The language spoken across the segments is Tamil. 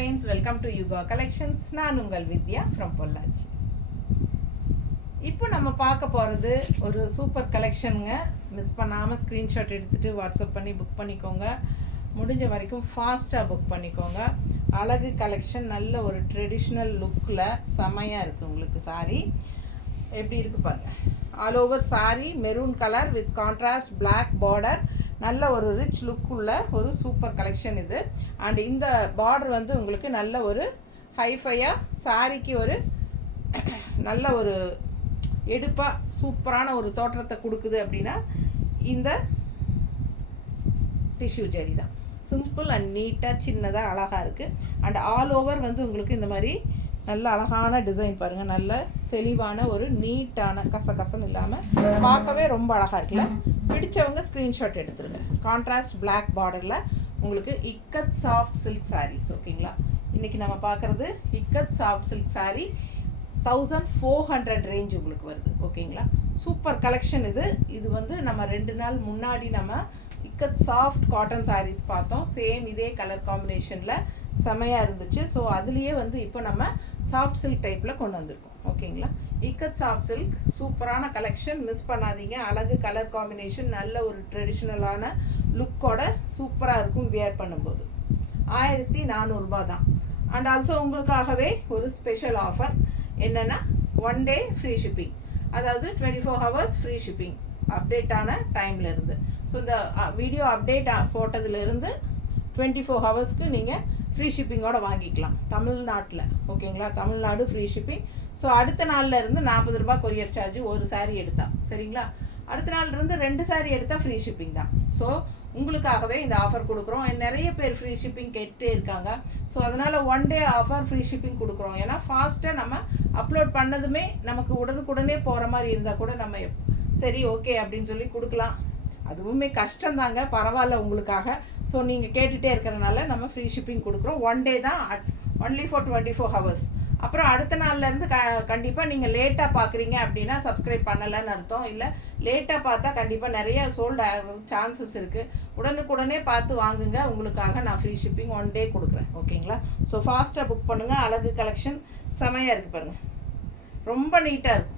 friends, welcome to Yuga Collections. நான் உங்கள் வித்யா from பொள்ளாச்சி. இப்போ நம்ம பார்க்க போகிறது ஒரு சூப்பர் கலெக்ஷனுங்க. மிஸ் பண்ணாமல் ஸ்க்ரீன்ஷாட் எடுத்துகிட்டு வாட்ஸ்அப் பண்ணி புக் பண்ணிக்கோங்க. முடிஞ்ச வரைக்கும் ஃபாஸ்ட்டாக புக் பண்ணிக்கோங்க. அழகு கலெக்ஷன், நல்ல ஒரு ட்ரெடிஷ்னல் லுக்கில் செமையாக இருக்குது. உங்களுக்கு சாரீ எப்படி இருக்குது பாருங்கள். All over sari maroon colour with contrast black border, நல்ல ஒரு ரிச் லுக் உள்ள ஒரு சூப்பர் கலெக்ஷன் இது. அண்ட் இந்த பார்டர் வந்து உங்களுக்கு நல்ல ஒரு ஹைஃபையாக சாரிக்கு ஒரு நல்ல ஒரு எடுப்பாக சூப்பரான ஒரு தோற்றத்தை கொடுக்குது. அப்படின்னா இந்த டிஷ்யூ ஜரி தான். சிம்பிள் அண்ட் நீட்டாக சின்னதாக அழகாக இருக்குது. அண்ட் ஆல் ஓவர் வந்து உங்களுக்கு இந்த மாதிரி நல்ல அழகான டிசைன் பாருங்கள். நல்ல தெளிவான ஒரு நீட்டான கசகசன்னு இல்லாமல் பார்க்கவே ரொம்ப அழகாக இருக்குல்ல. பிடிச்சவங்க ஸ்க்ரீன்ஷாட் எடுத்துருங்க. கான்ட்ராஸ்ட் பிளாக் பார்டரில் உங்களுக்கு இக்கத் சாஃப்ட் சில்க் சாரீஸ். ஓகேங்களா, இன்றைக்கி நம்ம பார்க்குறது ikat soft silk sari 1400 range உங்களுக்கு வருது. ஓகேங்களா, சூப்பர் கலெக்ஷன் இது. இது வந்து நம்ம 2 நாள் முன்னாடி நம்ம இக்கத் சாஃப்ட் காட்டன் சாரீஸ் பார்த்தோம். சேம் இதே கலர் காம்பினேஷனில் செமையாக இருந்துச்சு. ஸோ அதுலேயே வந்து இப்போ நம்ம சாஃப்ட் சில்க் டைப்பில் கொண்டு வந்திருக்கோம். ஓகேங்களா, இக்கத் சாஃப்ட் சில்க் சூப்பரான கலெக்ஷன், மிஸ் பண்ணாதீங்க. அழகு கலர் காம்பினேஷன், நல்ல ஒரு ட்ரெடிஷ்னலான லுக்கோட சூப்பராக இருக்கும் வியர் பண்ணும்போது. 1400 தான். அண்ட் ஆல்சோ உங்களுக்காகவே ஒரு ஸ்பெஷல் ஆஃபர் என்னென்னா 1 டே ஃப்ரீ ஷிப்பிங், அதாவது 24 ஹவர்ஸ் ஃப்ரீ ஷிப்பிங் அப்டேட்டான டைமில் இருந்து. ஸோ இந்த வீடியோ அப்டேட் போட்டதுலேருந்து 24 ஹவர்ஸ்க்கு நீங்கள் ஃப்ரீ ஷிப்பிங்கோடு வாங்கிக்கலாம் தமிழ்நாட்டில். ஓகேங்களா, தமிழ்நாடு ஃப்ரீ ஷிப்பிங். ஸோ அடுத்த நாளில் இருந்து 40 ரூபா கொரியர் சார்ஜ் ஒரு சாரீ எடுத்தால். சரிங்களா, அடுத்த நாள்லேருந்து 2 சாரீ எடுத்தால் ஃப்ரீ ஷிப்பிங் தான். ஸோ உங்களுக்காகவே இந்த ஆஃபர் கொடுக்குறோம். நிறைய பேர் ஃப்ரீ ஷிப்பிங் கேட்டே இருக்காங்க. ஸோ அதனால் 1 டே ஆஃபர் ஃப்ரீ ஷிப்பிங் கொடுக்குறோம். ஏன்னா ஃபாஸ்ட்டாக நம்ம அப்லோட் பண்ணதுமே நமக்கு உடனுக்குடனே போகிற மாதிரி இருந்தால் கூட நம்ம சரி ஓகே அப்படின்னு சொல்லி கொடுக்கலாம். அதுவுமே கஷ்டந்தாங்க, பரவாயில்ல உங்களுக்காக. ஸோ நீங்கள் கேட்டுகிட்டே இருக்கிறனால நம்ம ஃப்ரீ ஷிப்பிங் கொடுக்குறோம். 1 டே தான், ஒன்லி ஃபார் 24 ஹவர்ஸ். அப்புறம் அடுத்த நாள்லேருந்து கண்டிப்பாக நீங்கள் லேட்டாக பார்க்குறீங்க அப்படின்னா சப்ஸ்கிரைப் பண்ணலைன்னு அர்த்தம். இல்லை லேட்டாக பார்த்தா கண்டிப்பாக நிறைய சோல்டு ஆக சான்சஸ் இருக்குது. உடனுக்குடனே பார்த்து வாங்குங்க. உங்களுக்காக நான் ஃப்ரீ ஷிப்பிங் 1 டே கொடுக்குறேன். ஓகேங்களா, ஸோ ஃபாஸ்ட்டாக புக் பண்ணுங்கள். அழகு கலெக்ஷன் செமையாக இருக்குது பாருங்கள், ரொம்ப நீட்டாக இருக்கும்.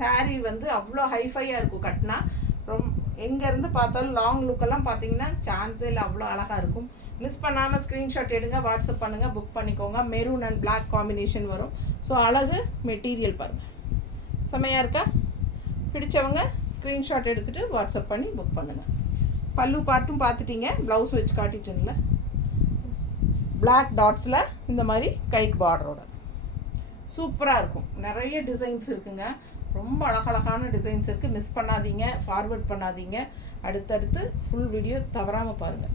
சாரீ வந்து அவ்வளோ ஹைஃபையாக இருக்கும். கட்டினா எங்கேருந்து பார்த்தாலும் லாங் லுக்கெல்லாம் பார்த்தீங்கன்னா சான்ஸே இல்லை, அவ்வளோ அழகாக இருக்கும். மிஸ் பண்ணாமல் ஸ்க்ரீன்ஷாட் எடுங்க, வாட்ஸ்அப் பண்ணுங்கள், புக் பண்ணிக்கோங்க. மெரூன் அண்ட் பிளாக் காம்பினேஷன் வரும். ஸோ அழகு மெட்டீரியல் பாருங்கள், செமையாக இருக்கா. பிடிச்சவங்க ஸ்க்ரீன்ஷாட் எடுத்துகிட்டு வாட்ஸ்அப் பண்ணி புக் பண்ணுங்கள். பல்லு பார்த்தும் பார்த்துட்டீங்க, ப்ளவுஸ் வச்சு காட்டிட்டேன்ல. பிளாக் டாட்ஸில் இந்த மாதிரி கைக்கு பார்டரோட சூப்பராக இருக்கும். நிறைய டிசைன்ஸ் இருக்குங்க, ரொம்ப அழகழகான டிசைன்ஸ் இருக்குது. மிஸ் பண்ணாதீங்க, ஃபார்வர்ட் பண்ணாதீங்க. அடுத்தடுத்து ஃபுல் வீடியோ தவறாமல் பாருங்கள்.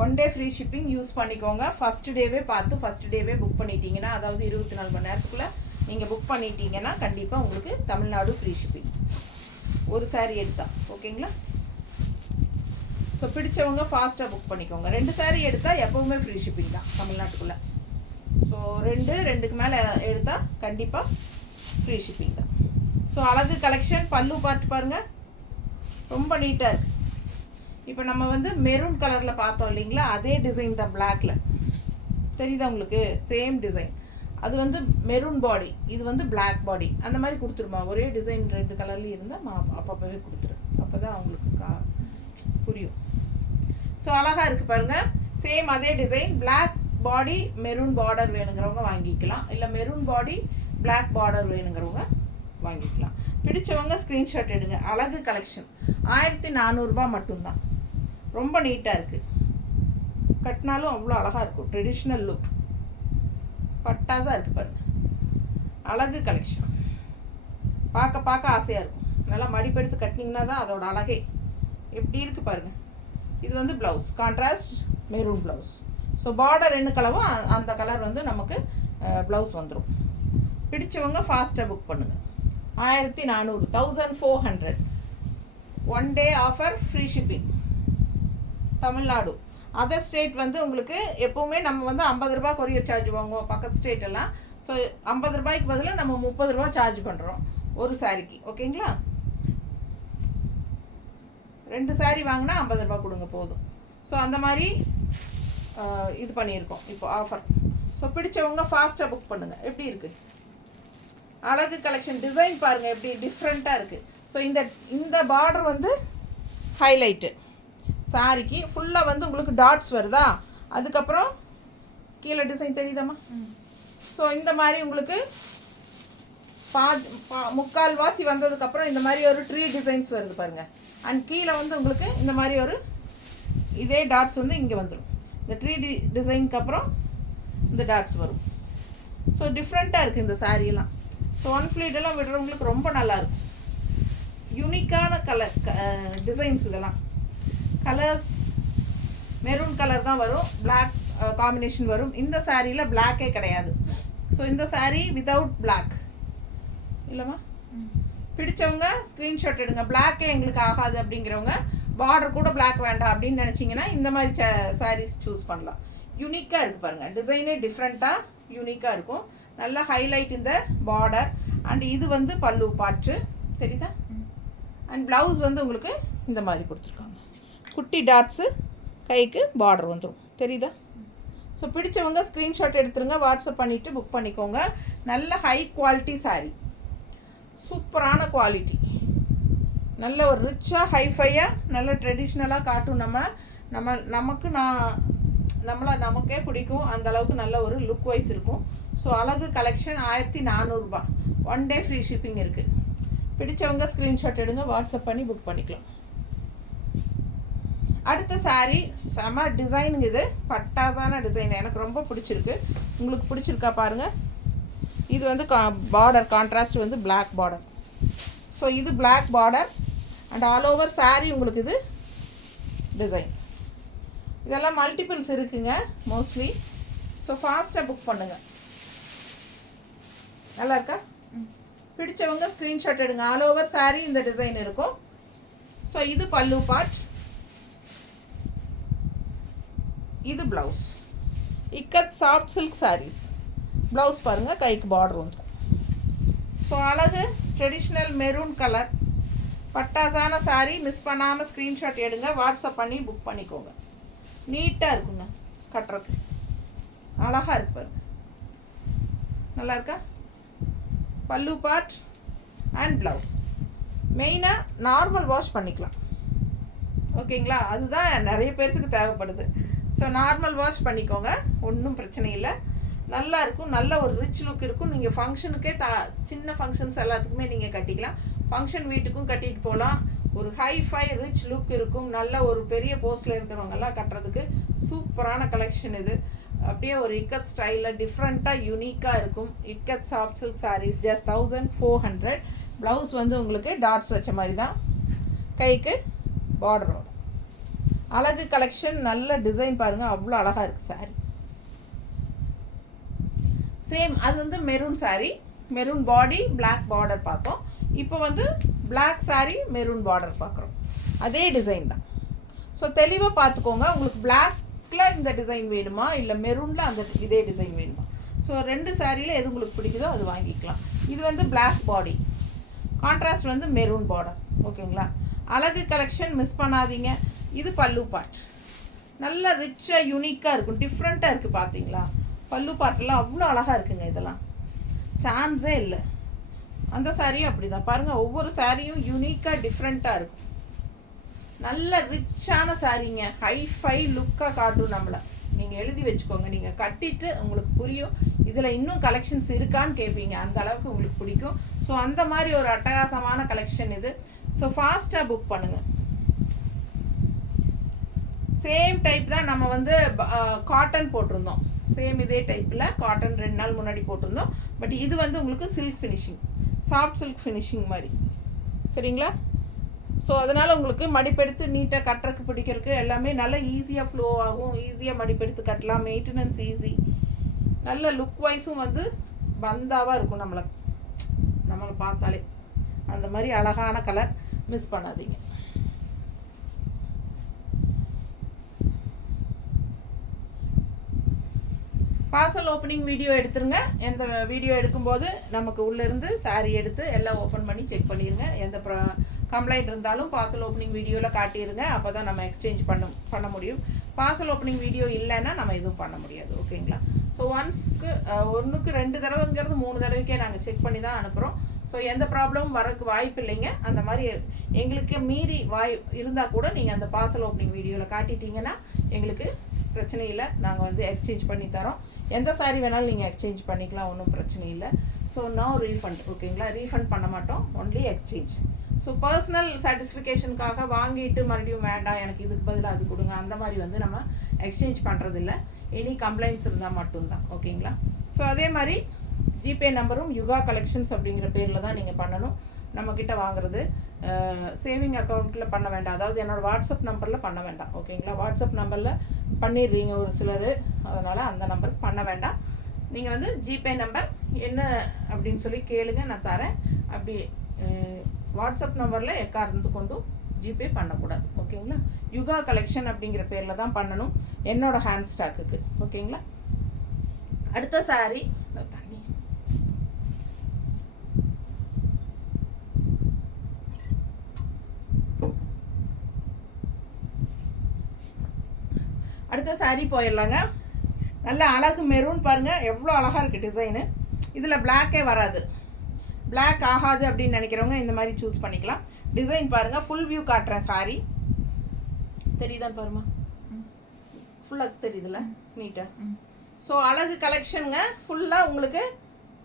1 டே ஃப்ரீ ஷிப்பிங் யூஸ் பண்ணிக்கோங்க. ஃபஸ்ட்டு டேவே பார்த்து ஃபஸ்ட்டு டேவே புக் பண்ணிட்டீங்கன்னா, அதாவது 24 மணி நேரத்துக்குள்ளே நீங்கள் புக் பண்ணிட்டீங்கன்னா கண்டிப்பாக உங்களுக்கு தமிழ்நாடு ஃப்ரீ ஷிப்பிங் ஒரு சாரீ எடுத்தால். ஓகேங்களா, ஸோ பிடிச்சவங்க ஃபாஸ்ட்டாக புக் பண்ணிக்கோங்க. 2 சாரீ எடுத்தால் எப்போவுமே ஃப்ரீ ஷிப்பிங் தான் தமிழ்நாட்டுக்குள்ளே. ஸோ 2க்கு மேலே எடுத்தால் கண்டிப்பாக ஃப்ரீ ஷிப்பிங் தான். ஸோ அழகு கலெக்ஷன், பல்லு பார்த்து பாருங்கள், ரொம்ப நீட்டாக இருக்குது. இப்போ நம்ம வந்து மெரூன் கலரில் பார்த்தோம் இல்லைங்களா, அதே டிசைன் தான் பிளாக்ல. தெரியுதா உங்களுக்கு? Same design. அது வந்து மெரூன் பாடி, இது வந்து பிளாக் பாடி. அந்த மாதிரி கொடுத்துருமா, ஒரே டிசைன் 2 கலர்லேயும் இருந்தால் அப்பப்போவே கொடுத்துரு. அப்போ தான் அவங்களுக்கு புரியும். ஸோ அழகாக இருக்குது பாருங்கள், சேம் அதே design. Black body maroon border வேணுங்கிறவங்க வாங்கிக்கலாம், இல்லை மெரூன் பாடி பிளாக் பார்டர் வேணுங்கிறவங்க வாங்கிக்கலாம். பிடிச்சவங்க ஸ்க்ரீன்ஷாட் எடுங்க. அழகு கலெக்ஷன் 1400 மட்டும்தான். ரொம்ப நீட்டாக இருக்குது, கட்டினாலும் அவ்வளோ அழகாக இருக்கும். ட்ரெடிஷ்னல் லுக் பட்டாசாக இருக்குது பாருங்கள். அழகு கலெக்ஷன் பார்க்க பார்க்க ஆசையாக இருக்கும். நல்லா மடிப்பெடுத்து கட்டினீங்கன்னா தான் அதோட அழகே. எப்படி இருக்குது பாருங்கள். இது வந்து blouse, contrast maroon blouse. So border என்ன கலவோ அந்த கலர் வந்து நமக்கு ப்ளவுஸ் வந்துடும். பிடிச்சவங்க ஃபாஸ்ட்டாக புக் பண்ணுங்கள். 1400 1 day offer free shipping Tamil Nadu. Other state வந்து உங்களுக்கு எப்போவுமே நம்ம வந்து 50 ரூபா கொரியர் சார்ஜ் வாங்குவோம் பக்கத்து ஸ்டேட் எல்லாம். ஸோ 50 ரூபாய்க்கு பதிலாக நம்ம 30 ரூபா சார்ஜ் பண்ணுறோம் ஒரு சாரிக்கு. ஓகேங்களா, 2 சாரீ வாங்கினா 50 ரூபா கொடுங்க போதும். ஸோ அந்த மாதிரி இது பண்ணியிருக்கோம் இப்போ ஆஃபர். ஸோ பிடிச்சவங்க ஃபாஸ்ட்டாக புக் பண்ணுங்கள். எப்படி இருக்குது அழகு கலெக்ஷன், டிசைன் பாருங்கள் எப்படி டிஃப்ரெண்ட்டாக இருக்குது. ஸோ இந்த பார்டர் வந்து ஹைலைட்டு சாரிக்கு ஃபுல்லாக வந்து உங்களுக்கு டாட்ஸ் வருதா, அதுக்கப்புறம் கீழே டிசைன் தெரியுதாம்மா. ஸோ இந்த மாதிரி உங்களுக்கு முக்கால் வாசி வந்ததுக்கப்புறம் இந்த மாதிரி ஒரு ட்ரீ டிசைன்ஸ் வருது பாருங்கள். அண்ட் கீழே வந்து உங்களுக்கு இந்த மாதிரி ஒரு இதே டாட்ஸ் வந்து இங்கே வந்துடும். இந்த ட்ரீ டிசைனுக்கு அப்புறம் இந்த டாட்ஸ் வரும். ஸோ டிஃப்ரெண்ட்டாக இருக்குது இந்த சாரீலாம். ஸோ ஒன் ஃப்ளீட்டெல்லாம் விடுறவங்களுக்கு ரொம்ப நல்லாயிருக்கும். யூனிக்கான கலர் டிசைன்ஸ். இதெல்லாம் கலர்ஸ் மெரூன் கலர் தான் வரும், பிளாக் காம்பினேஷன் வரும். இந்த சாரியில் பிளாக்கே கிடையாது. ஸோ இந்த சாரீ வித்தவுட் பிளாக் இல்லைம்மா. பிடிச்சவங்க ஸ்க்ரீன்ஷாட் எடுங்க. பிளாக்கே எங்களுக்கு ஆகாது அப்படிங்கிறவங்க, பார்டர் கூட பிளாக் வேண்டாம் அப்படின்னு நினச்சிங்கன்னா இந்த மாதிரி சாரீஸ் சூஸ் பண்ணலாம். யூனிக்காக இருக்குது பாருங்கள், டிசைனே டிஃப்ரெண்ட்டாக யூனிக்காக இருக்கும். நல்லா ஹைலைட் இந்த பார்டர். அண்ட் இது வந்து பல்லு பாட்டு தெரியுதா. அண்ட் ப்ளவுஸ் வந்து உங்களுக்கு இந்த மாதிரி கொடுத்துருக்காங்க, குட்டி டாட்ஸு, கைக்கு பார்டர் வந்துடும் தெரியுதா. ஸோ பிடிச்சவங்க ஸ்க்ரீன்ஷாட் எடுத்துருங்க, வாட்ஸ்அப் பண்ணிவிட்டு புக் பண்ணிக்கோங்க. நல்ல ஹை குவாலிட்டி சாரீ, சூப்பரான குவாலிட்டி, நல்ல ஒரு ரிச்சாக ஹைஃபையாக நல்ல ட்ரெடிஷ்னலாக காட்டும். நமக்கே பிடிக்கும். அந்த அளவுக்கு நல்ல ஒரு லுக் வைஸ் இருக்கும். ஸோ அழகு கலெக்ஷன் 1400 1 டே ஃப்ரீ ஷிப்பிங் இருக்குது. பிடிச்சவங்க ஸ்க்ரீன்ஷாட் எடுங்க, வாட்ஸ்அப் பண்ணி புக் பண்ணிக்கலாம். அடுத்த சாரீ செம டிசைனுங்க. இது பட்டாசான டிசைன், எனக்கு ரொம்ப பிடிச்சிருக்கு. உங்களுக்கு பிடிச்சிருக்கா பாருங்கள். இது வந்து பார்டர் கான்ட்ராஸ்ட் வந்து பிளாக் பார்டர். ஸோ இது black border and all over sari உங்களுக்கு இது டிசைன். இதெல்லாம் மல்டிபிள்ஸ் இருக்குங்க மோஸ்ட்லி. ஸோ ஃபாஸ்ட்டாக புக் பண்ணுங்கள். நல்லா இருக்கா. பிடிச்சவங்க ஸ்க்ரீன்ஷாட் எடுங்க. ஆல் ஓவர் சாரீ இந்த டிசைன் இருக்கும். ஸோ இது பல்லு பார்ட், இது blouse. Ikat soft silk saris. Blouse பாருங்கள், கைக்கு பார்டர் வந்துடும். ஸோ அழகு ட்ரெடிஷ்னல் மெரூன் கலர் பட்டாசான சாரீ. மிஸ் பண்ணாமல் ஸ்க்ரீன்ஷாட் எடுங்க, வாட்ஸ்அப் பண்ணி புக் பண்ணிக்கோங்க. நீட்டாக இருக்குங்க, கட்டுறதுக்கு அழகாக இருக்கு பாருங்க. நல்லா இருக்கா. பல்லு பார்ட் அண்ட் ப்ளவுஸ். மெயினாக நார்மல் வாஷ் பண்ணிக்கலாம், ஓகேங்களா. அதுதான் நிறைய பேர்த்துக்கு தேவைப்படுது. ஸோ நார்மல் வாஷ் பண்ணிக்கோங்க, ஒன்றும் பிரச்சனை இல்லை. நல்லா இருக்கும், நல்ல ஒரு ரிச் லுக் இருக்கும். நீங்கள் ஃபங்க்ஷனுக்கே சின்ன ஃபங்க்ஷன்ஸ் எல்லாத்துக்குமே நீங்கள் கட்டிக்கலாம். ஃபங்க்ஷன் வீட்டுக்கும் கட்டிட்டு போகலாம். ஒரு ஹைஃபை ரிச் லுக் இருக்கும். நல்ல ஒரு பெரிய போஸ்டில் இருக்கிறவங்கெல்லாம் கட்டுறதுக்கு சூப்பரான கலெக்ஷன் இது. அப்படியே ஒரு இக்கத் ஸ்டைலில் டிஃப்ரெண்ட்டாக யூனிக்காக இருக்கும். Ikat soft silk saris just 1400. Blouse வந்து உங்களுக்கு டாட்ஸ் வச்ச மாதிரி தான், கைக்கு பார்டரோட. அழகு கலெக்ஷன், நல்ல டிசைன் பாருங்கள், அவ்வளோ அழகாக இருக்குது சாரீ. சேம் அது வந்து மெரூன் சாரீ, மெரூன் பாடி பிளாக் பார்டர் பார்த்தோம். இப்போ வந்து பிளாக் சாரீ மெரூன் பார்டர் பார்க்குறோம். அதே டிசைன் தான். ஸோ தெளிவாக பார்த்துக்கோங்க. உங்களுக்கு பிளாக்கில் இந்த டிசைன் வேணுமா இல்லை மெரூனில் அந்த இதே டிசைன் வேணுமா. ஸோ ரெண்டு சாரியில் எது உங்களுக்கு பிடிக்குதோ அது வாங்கிக்கலாம். இது வந்து பிளாக் பாடி, கான்ட்ராஸ்ட் வந்து மெரூன் பார்டர், ஓகேங்களா. அழகு கலெக்ஷன் மிஸ் பண்ணாதீங்க. இது பல்லு பார்ட், நல்ல ரிச்சாக யூனிக்காக இருக்கும், டிஃப்ரெண்ட்டாக இருக்குது பார்த்தீங்களா. பல்லு பார்ட்டெல்லாம் அவ்வளோ அழகாக இருக்குங்க. இதெல்லாம் சான்ஸே இல்லை. அந்த சாரியும் அப்படி தான் பாருங்கள், ஒவ்வொரு சாரியும் யூனிக்காக டிஃப்ரெண்ட்டாக இருக்கும். நல்ல ரிச்சான சாரீங்க, ஹைஃபை லுக்காக காட்டும் நம்மளை. நீங்கள் எழுதி வச்சுக்கோங்க, நீங்கள் கட்டிட்டு உங்களுக்கு புரியும் இதில் இன்னும் கலெக்ஷன்ஸ் இருக்கான்னு கேட்பீங்க. அந்த அளவுக்கு உங்களுக்கு பிடிக்கும். ஸோ அந்த மாதிரி ஒரு அட்டகாசமான கலெக்ஷன் இது. ஸோ ஃபாஸ்ட்டாக புக் பண்ணுங்கள். சேம் டைப் தான் நம்ம வந்து காட்டன் போட்டிருந்தோம். சேம் இதே டைப்பில் காட்டன் 2 நாள் முன்னாடி போட்டிருந்தோம். பட் இது வந்து உங்களுக்கு silk finishing, soft silk finishing மாதிரி, சரிங்களா. ஸோ அதனால் உங்களுக்கு மடிப்பெடுத்து நீட்டாக கட்டுறதுக்கு பிடிக்கிறதுக்கு எல்லாமே நல்லா ஈஸியாக ஃப்ளோ ஆகும். ஈஸியாக மடிப்பெடுத்து கட்டலாம், மெயின்டெனன்ஸ் ஈஸி. நல்ல லுக் வைஸும் வந்து பந்தாவாக இருக்கும். நம்மளை பார்த்தாலே அந்த மாதிரி அழகான கலர், மிஸ் பண்ணாதீங்க. பார்சல் ஓப்பனிங் வீடியோ எடுத்துருங்க. எந்த வீடியோ எடுக்கும்போது நமக்கு உள்ளேருந்து சாரீ எடுத்து எல்லாம் ஓப்பன் பண்ணி செக் பண்ணிடுங்க. எந்த கம்ப்ளைண்ட் இருந்தாலும் பார்சல் ஓப்பனிங் வீடியோவில் காட்டிடுங்க. அப்போ தான் நம்ம எக்ஸ்சேஞ்ச் பண்ண முடியும். பார்சல் ஓப்பனிங் வீடியோ இல்லைன்னா நம்ம எதுவும் பண்ண முடியாது. ஓகேங்களா? ஸோ ஒன்றுக்கு 2 தடவைங்கிறது 3 தடவைக்கே நாங்கள் செக் பண்ணி தான் அனுப்புகிறோம். ஸோ எந்த ப்ராப்ளமும் வரக்கு வாய்ப்பு இல்லைங்க. அந்த மாதிரி எங்களுக்கு மீறி இருந்தால் கூட நீங்கள் அந்த பார்சல் ஓப்பனிங் வீடியோவில் காட்டிட்டீங்கன்னா எங்களுக்கு பிரச்சனை இல்லை. நாங்கள் வந்து எக்ஸ்சேஞ்ச் பண்ணி தரோம். எந்த சாரி வேணாலும் நீங்கள் எக்ஸ்சேஞ்ச் பண்ணிக்கலாம், ஒன்றும் பிரச்சனை இல்லை. So no refund. ஓகேங்களா? ரீஃபண்ட் பண்ண மாட்டோம், ஒன்லி எக்ஸ்சேஞ்ச். ஸோ பர்சனல் சாட்டிஸ்ஃபிகேஷனுக்காக வாங்கிட்டு மறுபடியும் வேண்டாம் எனக்கு இதுக்கு பதிலாக அது கொடுங்க, அந்த மாதிரி வந்து நம்ம எக்ஸ்சேஞ்ச் பண்ணுறதில்ல. எனி கம்ப்ளைண்ட்ஸ் இருந்தால் மட்டும்தான். ஓகேங்களா? ஸோ அதே மாதிரி ஜிபே நம்பரும் யுகா கலெக்ஷன்ஸ் அப்படிங்கிற பேரில் தான் நீங்கள் பண்ணணும். நம்மக்கிட்ட வாங்குறது சேவிங் அக்கௌண்ட்டில் பண்ண வேண்டாம், அதாவது என்னோடய வாட்ஸ்அப் நம்பரில் பண்ண வேண்டாம். ஓகேங்களா? வாட்ஸ்அப் நம்பரில் பண்ணிடுறீங்க ஒரு சிலர், அதனால் அந்த நம்பருக்கு பண்ண வேண்டாம். நீங்கள் வந்து ஜிபே நம்பர் என்ன அப்படின்னு சொல்லி கேளுங்க, நான் தரேன். அப்படி வாட்ஸ்அப் நம்பரில் எக்காரணத்து கொண்டும் ஜிபே பண்ணக்கூடாது. ஓகேங்களா? யுகா கலெக்ஷன் அப்படிங்கிற பேரில் தான் பண்ணணும், என்னோடய ஹேண்ட் ஸ்டாக்குக்கு. ஓகேங்களா? அடுத்த சாரி தண்ணி. அடுத்த சாரி போயிடலாங்க. நல்ல அழகு மெரூன் பாருங்கள், எவ்வளோ அழகாக இருக்குது டிசைனு. இதில் பிளாக்கே வராது, பிளாக் ஆகாது அப்படின்னு நினைக்கிறவங்க இந்த மாதிரி சூஸ் பண்ணிக்கலாம். டிசைன் பாருங்கள், ஃபுல் வியூ காட்டுறேன். சாரி தெரியுதான்னு பாருமா, ஃபுல்லாக தெரியுதுல்ல நீட்டாக. ஸோ அழகு கலெக்ஷனுங்க, ஃபுல்லாக உங்களுக்கு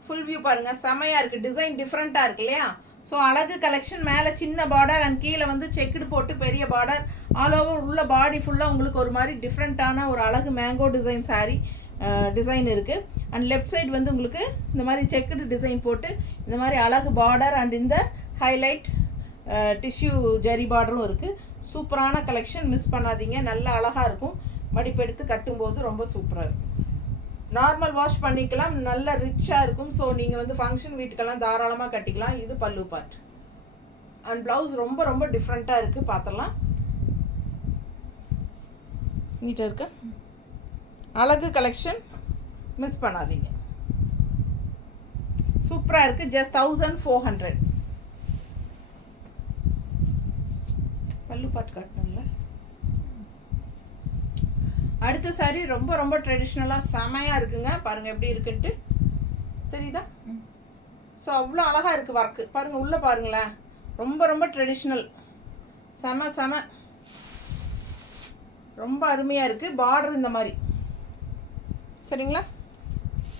ஃபுல் வியூ பாருங்கள், செமையாக இருக்குது. டிசைன் டிஃப்ரெண்ட்டாக இருக்கு இல்லையா? ஸோ அழகு கலெக்ஷன். மேலே சின்ன பார்டர் அண்ட் கீழே வந்து செக்குடு போட்டு பெரிய பார்டர், ஆல் ஓவர் உள்ள பாடி ஃபுல்லாக உங்களுக்கு ஒரு மாதிரி டிஃப்ரெண்ட்டான ஒரு அழகு மேங்கோ டிசைன் சாரீ டிசைன் இருக்குது. அண்ட் லெஃப்ட் சைடு வந்து உங்களுக்கு இந்த மாதிரி செக்குடு டிசைன் போட்டு இந்த மாதிரி அழகு பார்டர் அண்ட் இந்த ஹைலைட் டிஷ்யூ ஜரி பார்டரும் இருக்குது. சூப்பரான கலெக்ஷன், மிஸ் பண்ணாதீங்க. நல்ல அழகாக இருக்கும், மடிப்பெடுத்து கட்டும்போது ரொம்ப சூப்பராக இருக்கும். நார்மல் வாஷ் பண்ணிக்கலாம், நல்ல ரிச்சாக இருக்கும். ஸோ நீங்கள் வந்து ஃபங்க்ஷன் வீட்டுக்கெல்லாம் தாராளமாக கட்டிக்கலாம். இது பல்லு பார்ட் அண்ட் ப்ளவுஸ் ரொம்ப ரொம்ப டிஃப்ரெண்ட்டாக இருக்குது. பார்த்துடலாம், நீட்டாக இருக்கு. அழகு கலெக்ஷன், மிஸ் பண்ணாதீங்க. சூப்பராக இருக்குது. ஜஸ்ட் 1400. பல்லு பார்ட் காட்டணும்ல. அடுத்த சாரி ரொம்ப ரொம்ப ட்ரெடிஷ்னலாக செமையாக இருக்குங்க. பாருங்கள் எப்படி இருக்குன்ட்டு தெரியுதா? ஸோ அவ்வளோ அழகாக இருக்குது ஒர்க்கு. பாருங்கள் உள்ளே பாருங்களேன், ரொம்ப ரொம்ப ட்ரெடிஷ்னல், செம ரொம்ப அருமையாக இருக்குது. பார்டர் இந்த மாதிரி, சரிங்களா?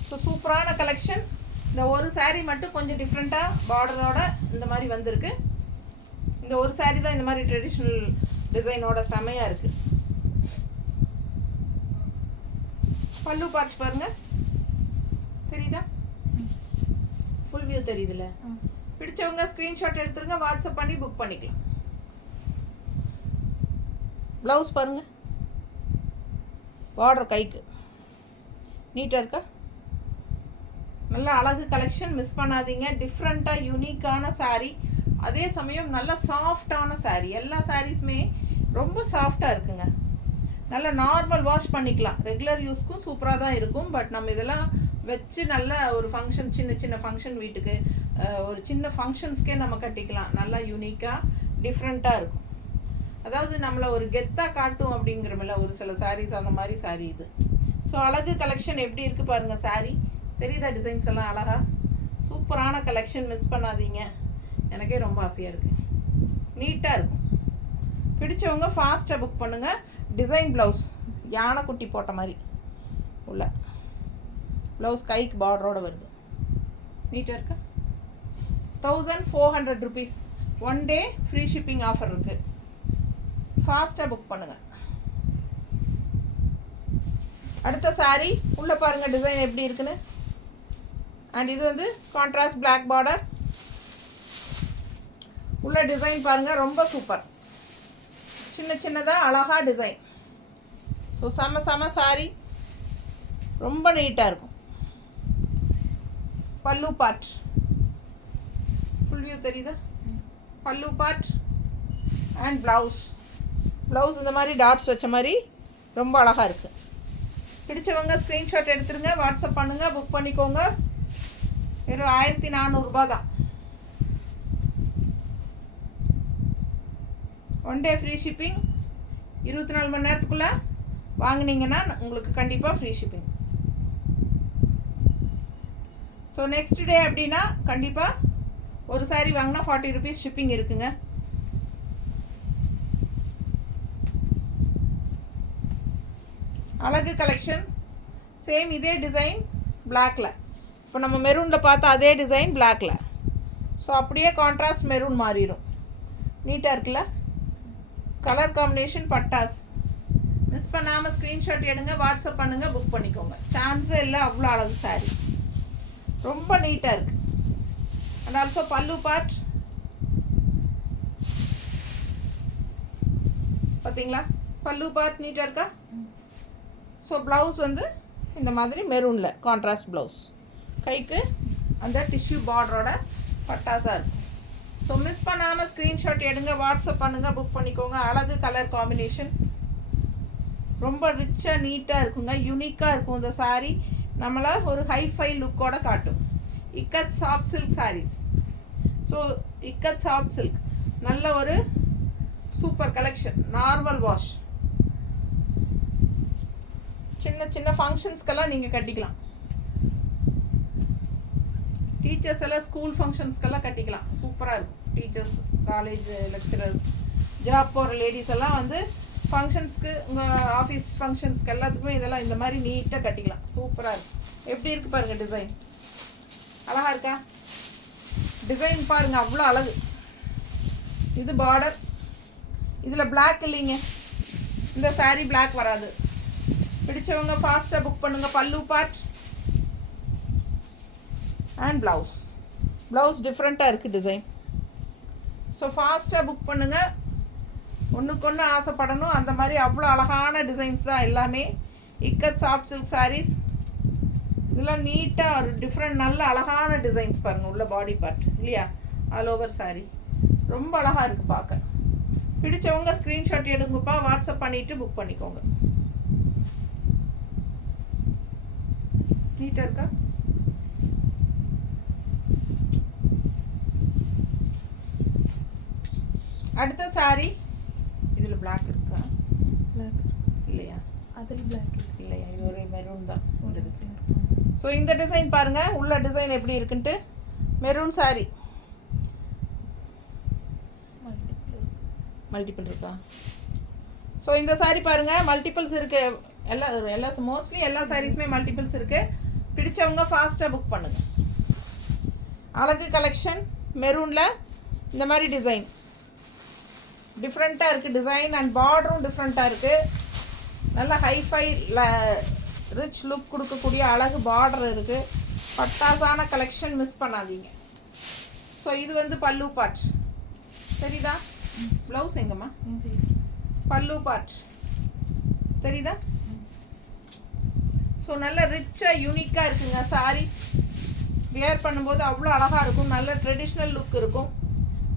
ஸோ சூப்பரான கலெக்ஷன். இந்த ஒரு சாரீ மட்டும் கொஞ்சம் டிஃப்ரெண்ட்டாக பார்டரோட இந்த மாதிரி வந்திருக்கு. இந்த ஒரு சாரீ தான் இந்த மாதிரி ட்ரெடிஷ்னல் டிசைனோட செமையாக இருக்குது. பல்லு பார்த்து பாருங்க, தெரியுதா? ஃபுல் வியூ தெரியுதுல்ல? பிடிச்சவங்க ஸ்க்ரீன்ஷாட் எடுத்துருங்க, வாட்ஸ்அப் பண்ணி புக் பண்ணிக்கலாம். ப்ளவுஸ் பாருங்க, பார்டர் கைக்கு நீட்டாக இருக்கா? நல்ல அழகு கலெக்ஷன், மிஸ் பண்ணாதீங்க. டிஃப்ரெண்ட்டாக யூனிக்கான சாரீ, அதே சமயம் நல்ல சாஃப்டான சாரீ. எல்லா சாரீஸுமே ரொம்ப சாஃப்டாக இருக்குங்க. நல்ல நார்மல் வாஷ் பண்ணிக்கலாம், ரெகுலர் யூஸ்க்கும் சூப்பராக தான் இருக்கும். பட் நம்ம இதெல்லாம் வச்சு நல்ல ஒரு ஃபங்க்ஷன், சின்ன ஃபங்க்ஷன் வீட்டுக்கு, ஒரு சின்ன ஃபங்க்ஷன்ஸ்க்கே நம்ம கட்டிக்கலாம். நல்லா யூனிக்காக டிஃப்ரெண்ட்டாக இருக்கும். அதாவது நம்மளை ஒரு கெத்தாக காட்டும் அப்படிங்கிறமில்ல ஒரு சில சாரீஸ், அந்த மாதிரி சாரீ இது. ஸோ அழகு கலெக்ஷன் எப்படி இருக்குது பாருங்கள். சாரீ தெரியுதா? டிசைன்ஸ் எல்லாம் அழகாக சூப்பரான கலெக்ஷன், மிஸ் பண்ணாதீங்க. எனக்கே ரொம்ப ஆசையாக இருக்குது, நீட்டாக இருக்கும். பிடிச்சவங்க ஃபாஸ்ட்டாக புக் பண்ணுங்கள். டிசைன் ப்ளவுஸ் யானை குட்டி போட்ட மாதிரி உள்ள ப்ளவுஸ், கைக்கு பார்டரோடு வருது, நீட்டாக இருக்கு. 1400 rupees. 1 day free shipping offer இருக்குது. ஃபாஸ்ட்டாக புக் பண்ணுங்கள். அடுத்த சாரீ உள்ளே பாருங்கள் டிசைன் எப்படி இருக்குன்னு. அண்ட் இது வந்து கான்ட்ராஸ்ட் பிளாக் பார்டர், உள்ள டிசைன் பாருங்கள், ரொம்ப சூப்பர். சின்னதாக அழகாக டிசைன். ஸோ செம சாரீ, ரொம்ப நீட்டாக இருக்கும். பல்லு பார்ட் ஃபுல் வியூ தெரியுதா? பல்லு பார்ட் அண்ட் ப்ளவுஸ் இந்த மாதிரி டாட்ஸ் வச்ச மாதிரி ரொம்ப அழகாக இருக்குது. பிடிச்சவங்க ஸ்க்ரீன்ஷாட் எடுத்துருங்க, வாட்ஸ்அப் பண்ணுங்கள், புக் பண்ணிக்கோங்க. வெறும் 1400 ரூபா தான். 1 டே ஃப்ரீ ஷிப்பிங். 24 மணி நேரத்துக்குள்ளே வாங்கினீங்கன்னா உங்களுக்கு கண்டிப்பாக free shipping. So next day அப்படின்னா கண்டிப்பாக ஒரு சாரீ வாங்கினா 40 ருபீஸ் ஷிப்பிங் இருக்குங்க. அழகு கலெக்ஷன். சேம் இதே டிசைன் பிளாக்ல. இப்போ நம்ம மெரூனில் பார்த்தா அதே டிசைன் பிளாக்ல. ஸோ அப்படியே கான்ட்ராஸ்ட் மெரூன் மாறிடும். நீட்டாக இருக்குல்ல? கலர் காம்பினேஷன் பட்டாஸ். மிஸ் பண்ணாமல் ஸ்க்ரீன்ஷாட் எடுங்க, வாட்ஸ்அப் பண்ணுங்கள், புக் பண்ணிக்கோங்க. சான்ஸே இல்லை, அவ்வளோ அழகு சாரீ. ரொம்ப நீட்டாக இருக்குது. அண்ட் ஆல்சோ பல்லு பார்ட் பார்த்தீங்களா? பல்லு பார்ட் நீட்டாக இருக்கா? ஸோ ப்ளவுஸ் வந்து இந்த மாதிரி மெரூனில் கான்ட்ராஸ்ட் ப்ளவுஸ். கைக்கு அந்த டிஷ்யூ பார்டரோட பட்டாஸாக இருக்கும். ஸோ மிஸ் பண்ணாமல் ஸ்க்ரீன்ஷாட் எடுங்க, வாட்ஸ்அப் பண்ணுங்கள், புக் பண்ணிக்கோங்க. அழகு கலர் காம்பினேஷன். ரொம்ப ரிச்சாக நீட்டாக இருக்குங்க. யூனிக்காக இருக்கும் இந்த சாரீ. நம்மளை ஒரு ஹைஃபை லுக்கோட காட்டும். Ikat soft silk saris. So ikat soft silk நல்ல ஒரு சூப்பர் கலெக்ஷன். Normal wash. சின்ன சின்ன ஃபங்க்ஷன்ஸ்க்கெல்லாம் நீங்கள் கட்டிக்கலாம். டீச்சர்ஸ் எல்லாம் ஸ்கூல் ஃபங்க்ஷன்ஸ்க்கெல்லாம் கட்டிக்கலாம். சூப்பராக இருக்கும். டீச்சர்ஸ், காலேஜ் லெக்சரர்ஸ், ஜாப் போகிற லேடிஸ் எல்லாம் வந்து ஃபங்க்ஷன்ஸ்க்கு, உங்கள் ஆஃபீஸ் ஃபங்க்ஷன்ஸ்க்கு எல்லாத்துக்குமே இதெல்லாம் இந்த மாதிரி நீட்டாக கட்டிக்கலாம். சூப்பராக இருக்கும். எப்படி இருக்குது பாருங்கள் டிசைன். அழகாக இருக்கா? டிசைன் பாருங்கள், அவ்வளோ அழகு. இது பார்டர். இதில் பிளாக் இல்லைங்க. இந்த சாரீ பிளாக் வராது. பிடிச்சவங்க ஃபாஸ்ட்டாக புக் பண்ணுங்கள். பல்லு பார்ட் அண்ட் ப்ளவுஸ். ப்ளவுஸ் டிஃப்ரெண்ட்டாக இருக்குது டிசைன். ஸோ ஃபாஸ்ட்டாக புக் பண்ணுங்கள். ஒன்றுக்கு ஒன்று ஆசைப்படணும். அந்த மாதிரி அவ்வளோ அழகான டிசைன்ஸ் தான் எல்லாமே. Ikat soft silk saris. இதெல்லாம் நீட்டாக ஒரு டிஃப்ரெண்ட் நல்ல அழகான டிசைன்ஸ் பாருங்கள். உள்ள பாடி பார்ட் இல்லையா? ஆல் ஓவர் சாரீ ரொம்ப அழகாக இருக்குது பார்க்க. பிடிச்சவங்க ஸ்க்ரீன்ஷாட் எடுங்கப்பா, வாட்ஸ்அப் பண்ணிவிட்டு புக் பண்ணிக்கோங்க. நீட்டாக இருக்கா? அடுத்த சாரீ. இதில் பிளாக் இருக்கா? பிளாக் இல்லையா? அதில் பிளாக் இல்லையா? இது ஒரு மெரூன் தான் இந்த டிசைன். ஸோ இந்த டிசைன் பாருங்கள், உள்ள டிசைன் எப்படி இருக்குன்ட்டு. மெரூன் சாரீ. மல்டிபிள் இருக்கா? ஸோ இந்த சாரீ பாருங்கள், மல்டிபிள்ஸ் இருக்குது. எல்லா மோஸ்ட்லி எல்லா சாரீஸுமே மல்டிபிள்ஸ் இருக்குது. பிடிச்சவங்க ஃபாஸ்ட்டாக புக் பண்ணுங்கள். அழகு கலெக்ஷன். மெரூனில் இந்த மாதிரி டிசைன் டிஃப்ரெண்ட்டாக இருக்குது. டிசைன் அண்ட் பார்டரும் டிஃப்ரெண்ட்டாக இருக்குது. நல்ல ஹைஃபை ரிச் லுக் கொடுக்கக்கூடிய அழகு பார்டர் இருக்குது. பட்டாசான கலெக்ஷன், மிஸ் பண்ணாதீங்க. ஸோ இது வந்து பல்லு பார்ட். தெரியுதா? ப்ளவுஸ் எங்கம்மா? பல்லு பார்ட் தெரியுதா? ஸோ நல்ல ரிச்சாக யூனிக்காக இருக்குங்க சாரீ. வியர் பண்ணும்போது அவ்வளோ அழகாக இருக்கும். நல்ல ட்ரெடிஷ்னல் லுக் இருக்கும்.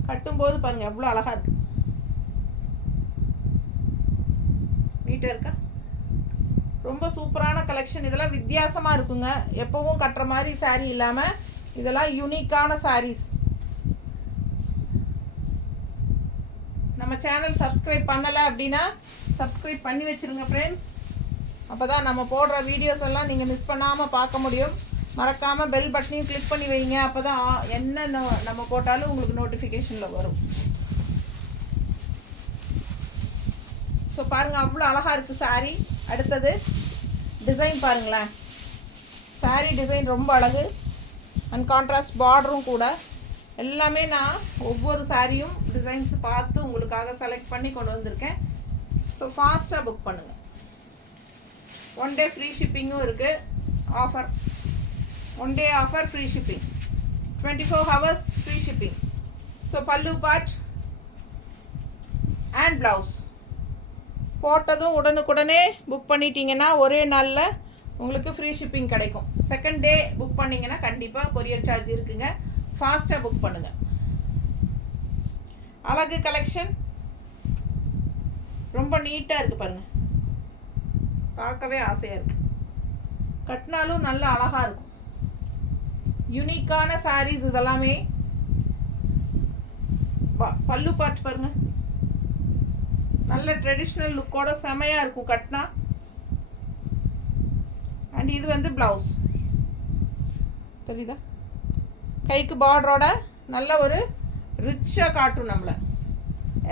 கட்டும்போது பாருங்கள் எவ்வளோ அழகாக இருக்குது. நீட்டாக இருக்கா? ரொம்ப சூப்பரான கலெக்ஷன். இதெல்லாம் வித்தியாசமாக இருக்குங்க. எப்போவும் கட்டுற மாதிரி சாரீ இல்லாமல் இதெல்லாம் யூனிக்கான சாரீஸ். நம்ம சேனல் சப்ஸ்கிரைப் பண்ணலை அப்படின்னா சப்ஸ்கிரைப் பண்ணி வச்சுருங்க ஃப்ரெண்ட்ஸ். அப்போ தான் நம்ம போடுற வீடியோஸ் எல்லாம் நீங்கள் மிஸ் பண்ணாமல் பார்க்க முடியும். மறக்காமல் பெல் பட்டனையும் கிளிக் பண்ணி வைங்க. அப்போ தான் என்ன நம்ம போட்டாலும் உங்களுக்கு நோட்டிஃபிகேஷனில் வரும். ஸோ பாருங்கள் அவ்வளோ அழகாக இருக்குது சாரீ. அடுத்தது டிசைன் பாருங்களேன். சாரீ டிசைன் ரொம்ப அழகு. அண்ட் கான்ட்ராஸ்ட் பார்டரும் கூட. எல்லாமே நான் ஒவ்வொரு சாரியும் டிசைன்ஸ் பார்த்து உங்களுக்காக செலக்ட் பண்ணி கொண்டு வந்திருக்கேன். ஸோ ஃபாஸ்ட்டாக புக் பண்ணுங்கள். 1 டே ஃப்ரீ ஷிப்பிங்கும் இருக்குது. Offer 1 day offer, free shipping, 24 hours free shipping. So பல்லு பார்ட் அண்ட் ப்ளவுஸ் போட்டதும் உடனுக்குடனே புக் பண்ணிட்டீங்கன்னா ஒரே நாளில் உங்களுக்கு ஃப்ரீ ஷிப்பிங் கிடைக்கும். செகண்ட் டே புக் பண்ணிங்கன்னா கண்டிப்பாக கொரியர் சார்ஜ் இருக்குங்க. ஃபாஸ்ட்டாக புக் பண்ணுங்கள். அழகு கலெக்ஷன் ரொம்ப நீட்டாக இருக்குது பாருங்கள். பார்க்கவே ஆசையாக இருக்குது. கட்டினாலும் நல்ல அழகாக இருக்கும். யூனிக்கான சாரீஸ் இதெல்லாமே. பல்லு பார்ட் பாருங்கள். நல்ல ட்ரெடிஷ்னல் லுக்கோட செமையாக இருக்கும் கட்டினா. அண்ட் இது வந்து ப்ளவுஸ் தெரியுதா, கைக்கு பார்டரோட நல்ல ஒரு ரிச்சாக காட்டும் நம்மளை.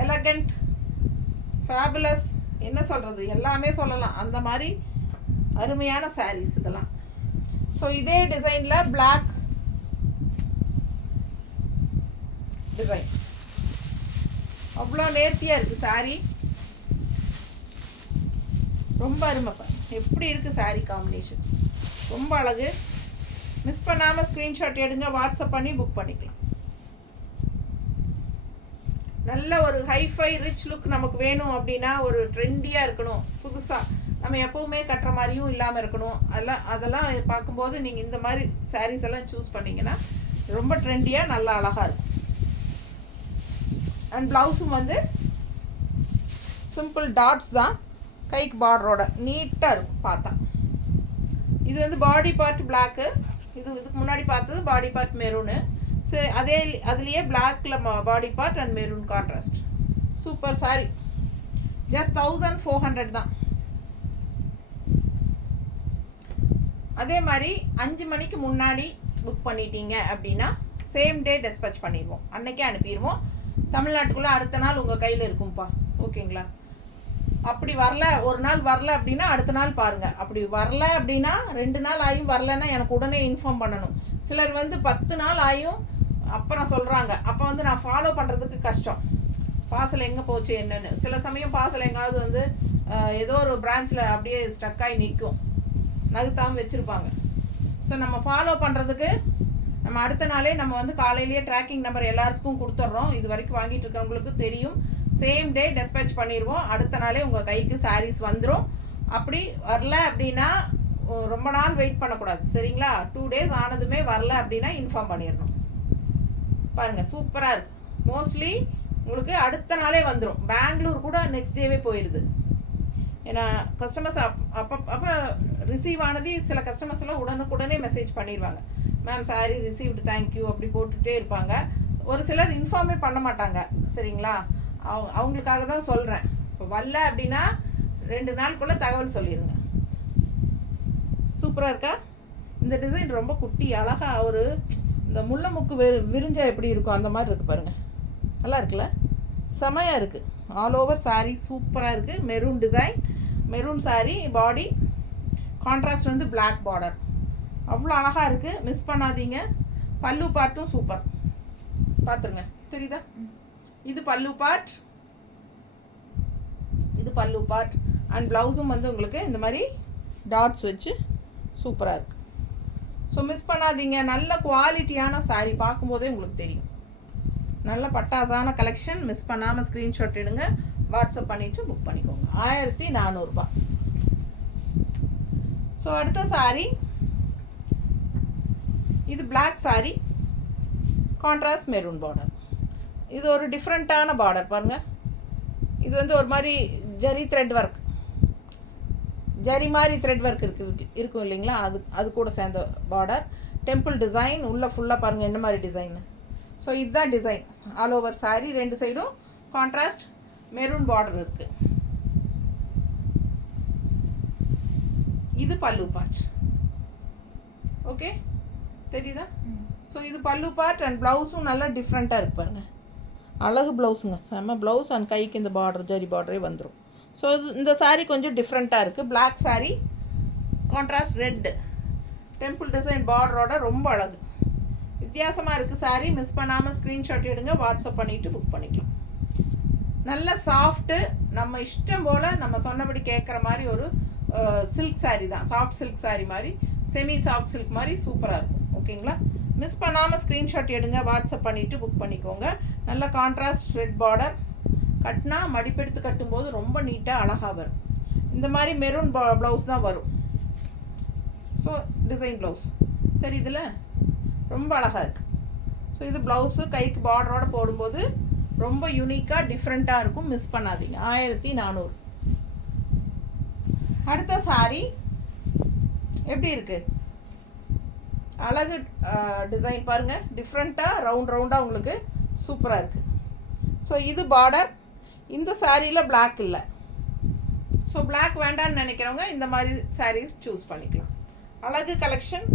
எலகண்ட், ஃபேபுலஸ், என்ன சொல்கிறது, எல்லாமே சொல்லலாம். அந்த மாதிரி அருமையான சாரீஸ் இதெல்லாம். ஸோ இதே டிசைனில் பிளாக் டிசைன் அவ்வளோ நேர்த்தியாக இருக்குது சாரீ. ரொம்ப அருமைப்பா, எப்படி இருக்குது சாரீ காம்பினேஷன், ரொம்ப அழகு. மிஸ் பண்ணாமல் ஸ்க்ரீன்ஷாட் எடுங்க, வாட்ஸ்அப் பண்ணி புக் பண்ணிக்கலாம். நல்ல ஒரு ஹைஃபை ரிச் லுக் நமக்கு வேணும் அப்படின்னா, ஒரு ட்ரெண்டியாக இருக்கணும், புதுசாக நம்ம எப்போவுமே கட்டுற மாதிரியும் இல்லாமல் இருக்கணும். அதெல்லாம் பார்க்கும்போது நீங்கள் இந்த மாதிரி சாரீஸ் எல்லாம் சூஸ் பண்ணிங்கன்னா ரொம்ப ட்ரெண்டியாக நல்லா அழகாக இருக்கும். அண்ட் ப்ளவுஸும் வந்து சிம்பிள் டாட்ஸ் தான், கைக்கு பார்டரோட நீட்டாக இருக்கும் பார்த்தா. இது வந்து பாடி பார்ட் பிளாக்கு, இதுக்கு முன்னாடி பார்த்தது பாடி பார்ட் மெரூனு. அதே அதுலேயே பிளாக்கில் body part and maroon contrast. Super sorry, just 1400 தான். அதே மாதிரி 5 மணிக்கு முன்னாடி புக் பண்ணிட்டீங்க அப்படின்னா சேம் டே டெஸ்பேச் பண்ணிடுவோம், அன்றைக்கே அனுப்பிடுவோம். தமிழ்நாட்டுக்குள்ளே அடுத்த நாள் உங்கள் கையில் இருக்கும்ப்பா, ஓகேங்களா? அப்படி வரல, ஒரு நாள் வரல அப்படின்னா அடுத்த நாள் பாருங்கள். அப்படி வரல அப்படின்னா 2 நாள் ஆயும் வரலன்னா எனக்கு உடனே இன்ஃபார்ம் பண்ணணும். சிலர் வந்து 10 நாள் ஆயும் அப்புறம் சொல்கிறாங்க, அப்போ வந்து நான் ஃபாலோ பண்ணுறதுக்கு கஷ்டம். பார்சல் எங்கே போச்சு என்னென்னு. சில சமயம் பார்சல் எங்காவது வந்து ஏதோ ஒரு பிரான்ச்சில் அப்படியே ஸ்டக்காகி நிற்கும், நகுத்தாமல் வச்சுருப்பாங்க. ஸோ நம்ம ஃபாலோ பண்ணுறதுக்கு நம்ம அடுத்த நாளே நம்ம வந்து காலையிலேயே ட்ராக்கிங் நம்பர் எல்லாத்துக்கும் கொடுத்துட்றோம். இது வரைக்கும் வாங்கிட்டு இருக்கவங்களுக்கு தெரியும். சேம் டே டெஸ்பேச் பண்ணிடுவோம், அடுத்த நாளே உங்கள் கைக்கு சாரீஸ் வந்துடும். அப்படி வரல அப்படின்னா ரொம்ப நாள் வெயிட் பண்ணக்கூடாது, சரிங்களா? 2 டேஸ் ஆனதுமே வரல அப்படின்னா இன்ஃபார்ம் பண்ணிடணும். பாருங்கள், சூப்பராக இருக்குது. மோஸ்ட்லி உங்களுக்கு அடுத்த நாளே வந்துடும். பெங்களூர் கூட நெக்ஸ்ட் டேவே போயிடுது. ஏன்னா கஸ்டமர்ஸ் அப்போ ரிசீவ் ஆனது சில கஸ்டமர்ஸ் எல்லாம் உடனுக்குடனே மெசேஜ் பண்ணிடுவாங்க, மேம் சாரி ரிசீவ்டு தேங்க்யூ அப்படி போட்டுகிட்டே இருப்பாங்க. ஒரு சிலர் இன்ஃபார்மே பண்ண மாட்டாங்க, சரிங்களா? அவங்களுக்காக தான் சொல்கிறேன். இப்போ வரல அப்படின்னா 2 நாளுக்குள்ளே தகவல் சொல்லிடுங்க. சூப்பராக இருக்கா? இந்த டிசைன் ரொம்ப குட்டி அழகாக, ஒரு இந்த முல்லை முக்கு விரிஞ்சா எப்படி இருக்கும் அந்த மாதிரி இருக்குது பாருங்கள். நல்லா இருக்குல்ல, செமையாக இருக்குது. ஆல் ஓவர் சாரீ சூப்பராக இருக்குது. மெரூன் டிசைன், மெரூன் சாரீ, பாடி கான்ட்ராஸ்ட் வந்து பிளாக் பார்டர், அவ்வளோ அழகாக இருக்குது. மிஸ் பண்ணாதீங்க. பல்லு பார்ட்டும் சூப்பர், பார்த்துருங்க, தெரியுதா? இது பல்லு பார்ட், இது பல்லு பார்ட். அண்ட் ப்ளவுஸும் வந்து உங்களுக்கு இந்த மாதிரி டாட்ஸ் வச்சு சூப்பராக இருக்குது. ஸோ மிஸ் பண்ணாதீங்க. நல்ல குவாலிட்டியான சாரீ, பார்க்கும்போதே உங்களுக்கு தெரியும். நல்ல பட்டாசான கலெக்ஷன். மிஸ் பண்ணாமல் ஸ்க்ரீன்ஷாட் எடுங்க, வாட்ஸ்அப் பண்ணிவிட்டு புக் பண்ணிக்கோங்க. 1400 ரூபாய். ஸோ அடுத்த சாரீ, இது black sari, contrast maroon border. இது ஒரு டிஃப்ரெண்ட்டான பார்டர் பாருங்கள். இது வந்து ஒரு மாதிரி ஜரி த்ரெட் ஒர்க், ஜரி மாதிரி த்ரெட் ஒர்க் இருக்கும் இல்லைங்களா, அது கூட சேர்ந்த பார்டர். டெம்பிள் டிசைன் உள்ள ஃபுல்லாக பாருங்கள் என்ன மாதிரி டிசைன். ஸோ இதுதான் டிசைன் ஆல் ஓவர் சாரீ. 2 சைடும் கான்ட்ராஸ்ட் மெரூன் பார்டர் இருக்குது. இது பல்லு பார்ட், ஓகே, தெரியுதா? ஸோ இது பல்லு பார்ட். அண்ட் ப்ளவுஸும் நல்லா டிஃப்ரெண்ட்டாக இருக்குது பாருங்கள், அழகு ப்ளவுஸுங்க, செம்ம ப்ளவுஸ். அண்ட் கைக்கு இந்த பார்டர் ஜரி பார்டரே வந்துடும். ஸோ இந்த சாரீ கொஞ்சம் டிஃப்ரெண்ட்டாக இருக்குது. Black sari, contrast red temple design பார்டரோட ரொம்ப அழகு, வித்தியாசமாக இருக்குது சாரீ. மிஸ் பண்ணாமல் ஸ்க்ரீன்ஷாட் எடுங்க, வாட்ஸ்அப் பண்ணிவிட்டு புக் பண்ணிக்கலாம். நல்ல சாஃப்ட்டு, நம்ம இஷ்டம் போல் நம்ம சொன்னபடி கேட்குற மாதிரி ஒரு சில்க் சாரீ தான். சாஃப்ட் சில்க் சாரீ மாதிரி, செமி சாஃப்ட் சில்க் மாதிரி சூப்பராக இருக்கும், ஓகேங்களா? மிஸ் பண்ணாமல் ஸ்க்ரீன்ஷாட் எடுங்க, வாட்ஸ்அப் பண்ணிவிட்டு புக் பண்ணிக்கோங்க. நல்ல கான்ட்ராஸ்ட் ரெட் பார்டர், கட்டினா மடிப்பெடுத்து கட்டும்போது ரொம்ப நீட்டாக அழகாக வரும். இந்த மாதிரி மெரூன் ப்ளவுஸ் தான் வரும். ஸோ டிசைன் ப்ளவுஸ் தெரியுதுல்ல, ரொம்ப அழகாக இருக்குது. ஸோ இது ப்ளவுஸு கைக்கு பார்டரோடு போடும்போது ரொம்ப யூனிக்காக டிஃப்ரெண்ட்டாக இருக்கும். மிஸ் பண்ணாதீங்க. 1400. அடுத்த சாரீ எப்படி இருக்குது, அழகு டிசைன் பாருங்கள், டிஃப்ரெண்ட்டாக ரவுண்டாக உங்களுக்கு சூப்பராக இருக்குது. ஸோ இது பார்டர், இந்த சாரியில் Black இல்லை. ஸோ Black வேண்டான்னு நினைக்கிறவங்க இந்த மாதிரி சாரீஸ் சூஸ் பண்ணிக்கலாம். அழகு கலெக்ஷன்,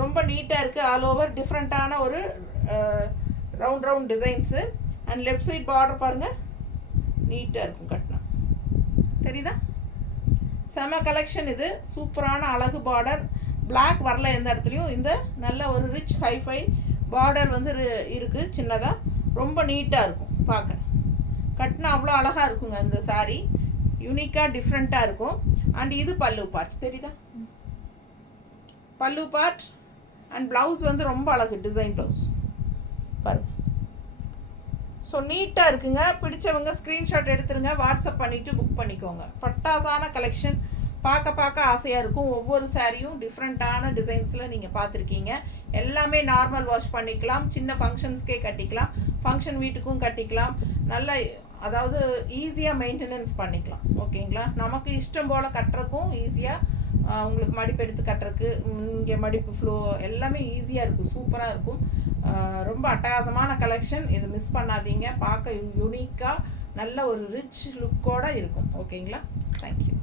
ரொம்ப நீட்டாக இருக்குது. ஆல் ஓவர் டிஃப்ரெண்ட்டான ஒரு round designs. And left side border பாருங்கள், நீட்டாக இருக்கும் கட்டினா. தெரியுதா? செம கலெக்ஷன் இது. சூப்பரான அழகு பார்டர். Black வரல எந்த இடத்துலையும். இந்த நல்ல ஒரு ரிச் ஹைஃபை பார்டர் வந்து இருக்குது சின்னதாக. ரொம்ப நீட்டாக இருக்கும் பார்க்க. கட்டினா அவ்வளோ அழகாக இருக்குங்க இந்த சாரீ. யூனிக்காக டிஃப்ரெண்ட்டாக இருக்கும். அண்ட் இது பல்லு பார்ட். தெரியுதா? பல்லு பார்ட். அண்ட் ப்ளவுஸ் வந்து ரொம்ப அழகு டிசைன் ப்ளவுஸ் பாருங்க. ஸோ நீட்டாக இருக்குங்க. பிடிச்சவங்க ஸ்க்ரீன்ஷாட் எடுத்துருங்க, வாட்ஸ்அப் பண்ணிவிட்டு புக் பண்ணிக்கோங்க. பட்டாசான கலெக்ஷன். பார்க்க ஆசையாக இருக்கும். ஒவ்வொரு சாரியும் டிஃப்ரெண்ட்டான டிசைன்ஸில் நீங்கள் பார்த்துருக்கீங்க. எல்லாமே நார்மல் வாஷ் பண்ணிக்கலாம். சின்ன ஃபங்க்ஷன்ஸ்க்கே கட்டிக்கலாம், ஃபங்க்ஷன் வீட்டுக்கும் கட்டிக்கலாம். நல்ல அதாவது ஈஸியாக மெயின்டெனன்ஸ் பண்ணிக்கலாம். ஓகேங்களா? நமக்கு இஷ்டம் போல் கட்டுறக்கும் ஈஸியாக, உங்களுக்கு மடிப்பு எடுத்து கட்டுறக்கு, இங்கே மடிப்பு ஃப்ளோ எல்லாமே ஈஸியாக இருக்கும். சூப்பராக இருக்கும். ரொம்ப அட்டகாசமான கலெக்ஷன். இது மிஸ் பண்ணாதீங்க. பார்க்க யூனிக்காக நல்ல ஒரு ரிச் லுக்கோடு இருக்கும். ஓகேங்களா? தேங்க்யூ.